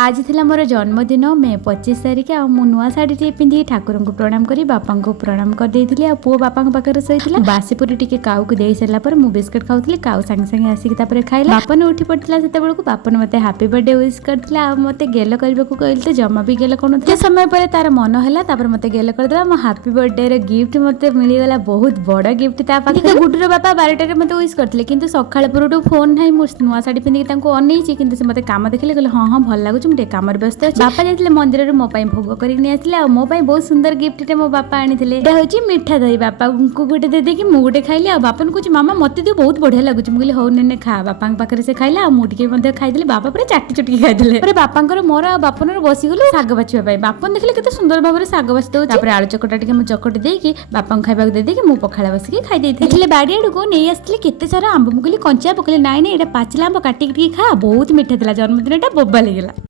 आज थिला मोर जन्मदिन मे 25 तारिख आ मु नुआ साड़ी टे पिंधि ठाकुर को प्रणाम करी बापा को प्रणाम कर देइथिली आ पो बापा को पाकर सहितला बासीपुरी टिके काऊ को देई सरला पर मु बिस्कुट खाउथली काऊ संग संग आसी तापर खाइला बापा ने उठी पड़थिला सेते बेल को बापा ने मते हैप्पी बर्थडे विश करथिला आ मते गेल करबे को कहल त जम्मा भी गेल कोन ते समय पर तार मन हला तापर मते गेल कर देला म हैप्पी बर्थडे रे गिफ्ट मते मिली गला बहुत बड़ा गिफ्ट ता पाखे गुडुर बापा 12 रे मते विश करथिले किंतु सखाळ पुरुटू फोन नाही मु नुआ साड़ी पिंधि तांको अनैची किंतु से मते काम देखले कहले हां हां भल लागु मुझे काम व्यस्त अच्छे बापा जाते मंदिर मो भोग कर मो बहुत सुंदर गिफ्ट टे मो बापा आनी मिठा दही बापा को गोटे दे कि मुझे गोटे खाइली बापा ने कहे मामा मत दियो बहुत बढ़िया लगुच मुझे हौ ने खा बापा पाखे से खाइला मुझे खाई बापा पूरा चाटी चुटकी खाई बापा मोर बापन बसीगलु शाग बाछवा बापा देखले के सुंदर भाव में शाग बाछी दे आलू चकटा टे चकटी देकी बापा खाइबा देदेकी मु पखाड़ा बसिकी खाई देते बाड़ी आड़ को नहीं आसती केते सारा आंब मुझे कंचा पकड़े नाई ना पाचिला आंब काटिक खा बहुत मिठा था जन्मदिन बोबा लगे।